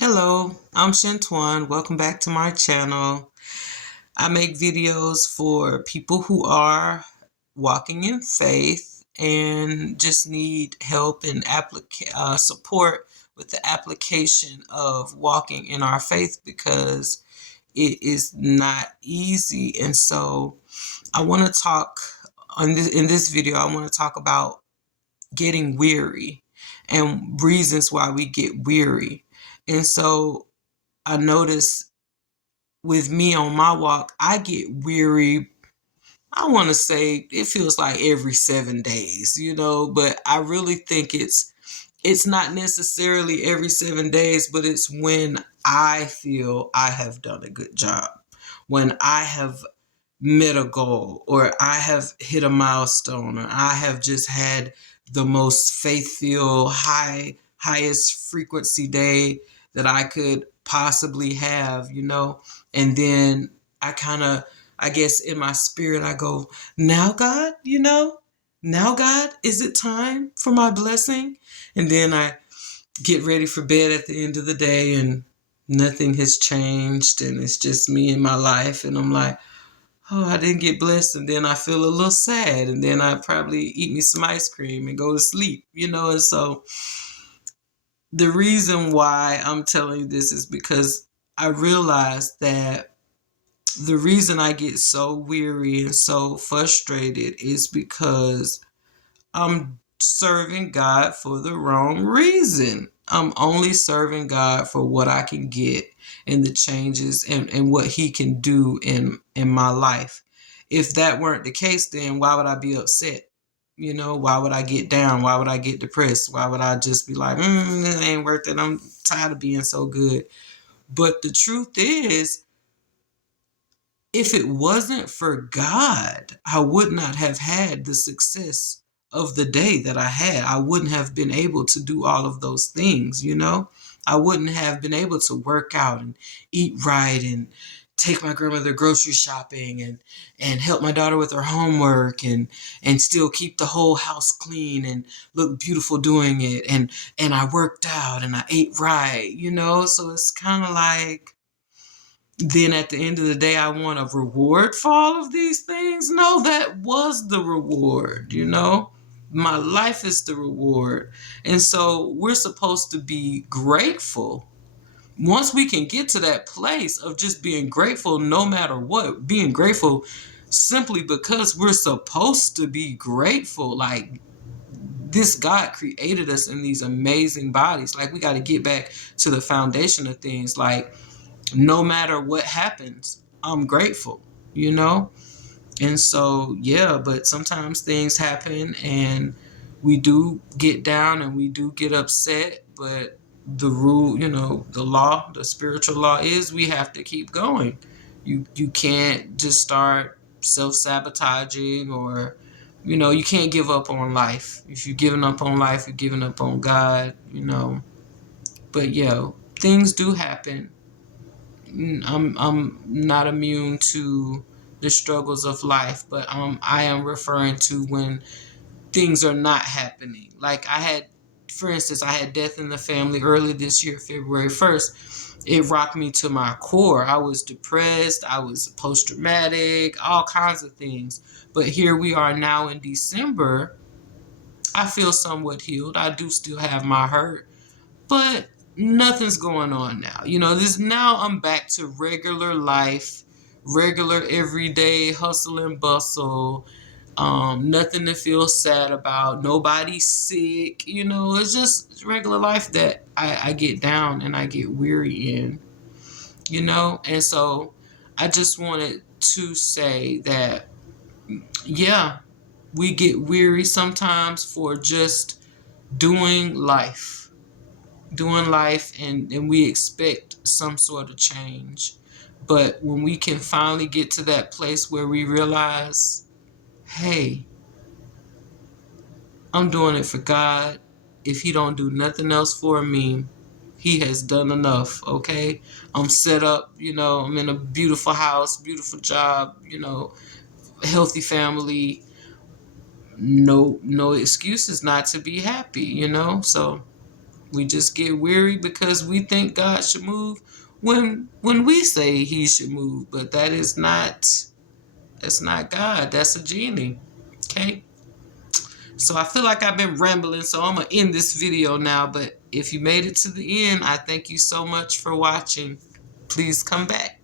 Hello, I'm Shantuan. Welcome back to my channel. I make videos for people who are walking in faith and just need help and support with the application of walking in our faith because it is not easy. And so I want to talk in this video, I want to talk about getting weary and reasons why we get weary. And so I notice with me on my walk, I get weary. I want to say it feels like every 7 days, but I really think it's not necessarily every 7 days, but it's when I feel I have done a good job, when I have met a goal, or I have hit a milestone, or I have just had the most faith-filled, highest frequency day that I could possibly have, and then I guess in my spirit, I go, now God, now God, is it time for my blessing? And then I get ready for bed at the end of the day and nothing has changed and it's just me and my life. And I'm like, oh, I didn't get blessed. And then I feel a little sad. And then I probably eat me some ice cream and go to sleep, And so the reason why I'm telling you this is because I realized that the reason I get so weary and so frustrated is because I'm serving God for the wrong reason. I'm only serving God for what I can get and the changes and what He can do in my life. If that weren't the case, then why would I be upset? Why would I get down? Why would I get depressed? Why would I just be like, it ain't worth it. I'm tired of being so good. But the truth is, if it wasn't for God, I would not have had the success of the day that I had. I wouldn't have been able to do all of those things. I wouldn't have been able to work out and eat right and take my grandmother grocery shopping and help my daughter with her homework and still keep the whole house clean and look beautiful doing it. And I worked out and I ate right. So it's kind of like, then at the end of the day, I want a reward for all of these things. No, that was the reward. My life is the reward. And so we're supposed to be grateful. Once we can get to that place of just being grateful no matter what, being grateful simply because we're supposed to be grateful. Like, this God created us in these amazing bodies. Like, we got to get back to the foundation of things. Like, no matter what happens, I'm grateful. And so, yeah, but sometimes things happen and we do get down and we do get upset. But the rule, the law, the spiritual law is we have to keep going. You can't just start self-sabotaging, or, you can't give up on life. If you're giving up on life, you're giving up on God. But yeah, things do happen. I'm not immune to the struggles of life, but I am referring to when things are not happening. Like, for instance, I had death in the family early this year, February 1st. It rocked me to my core. I was depressed. I was post-traumatic, all kinds of things. But here we are now in December. I feel somewhat healed. I do still have my hurt, but nothing's going on now. This now I'm back to regular life, regular everyday hustle and bustle. Nothing to feel sad about. Nobody's sick. It's just regular life that I get down and I get weary in. And so I just wanted to say that, yeah, we get weary sometimes for just doing life and we expect some sort of change. But when we can finally get to that place where we realize, hey, I'm doing it for God. If He don't do nothing else for me, He has done enough. Okay, I'm set up. I'm in a beautiful house, beautiful job, healthy family. No excuses not to be happy. So We just get weary because we think God should move when we say he should move. But that's not God. That's a genie. Okay? So I feel like I've been rambling, so I'm going to end this video now. But if you made it to the end, I thank you so much for watching. Please come back.